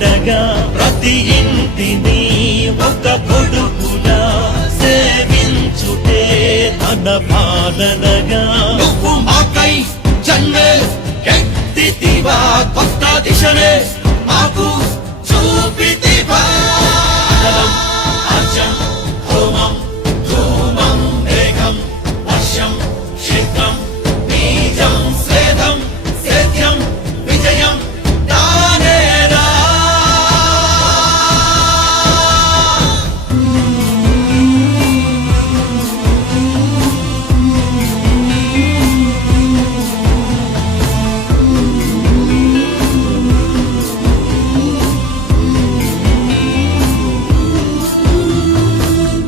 వేడగా ప్రతి ఇంటిని ఒక పొడుగులా సేవించుటే తన పాలనగా. నువ్వు మాకై జన్మే ఎత్తితివా, కొత్త దిశనే మాకు చూపితివా. అర్జం హోమం ధూమం మేఘం వర్షం శీఘ్రం బీజం స్వేదం సేద్యం విజయం దానేరా.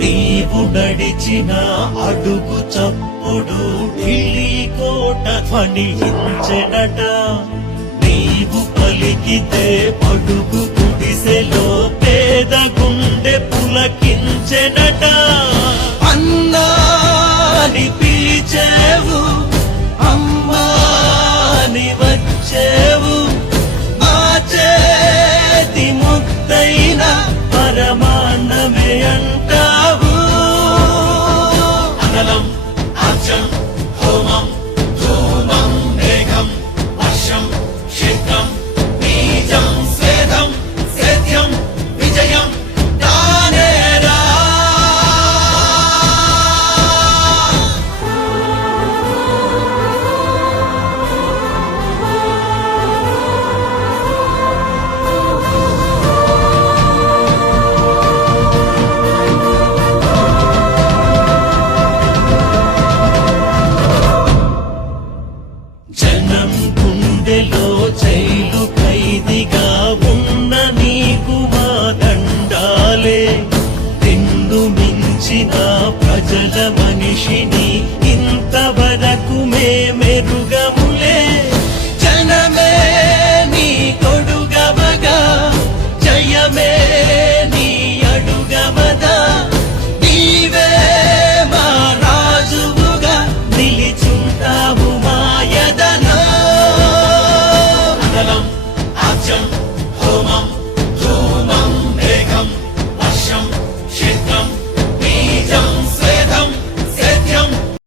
నీవు నడిచిన అడుగు చప్పుడు ఢిల్లీ కోట ధ్వనించెనట. నీవు పలికితే అడుగు గుడిసెలో పేద గుండె పులకించెనట.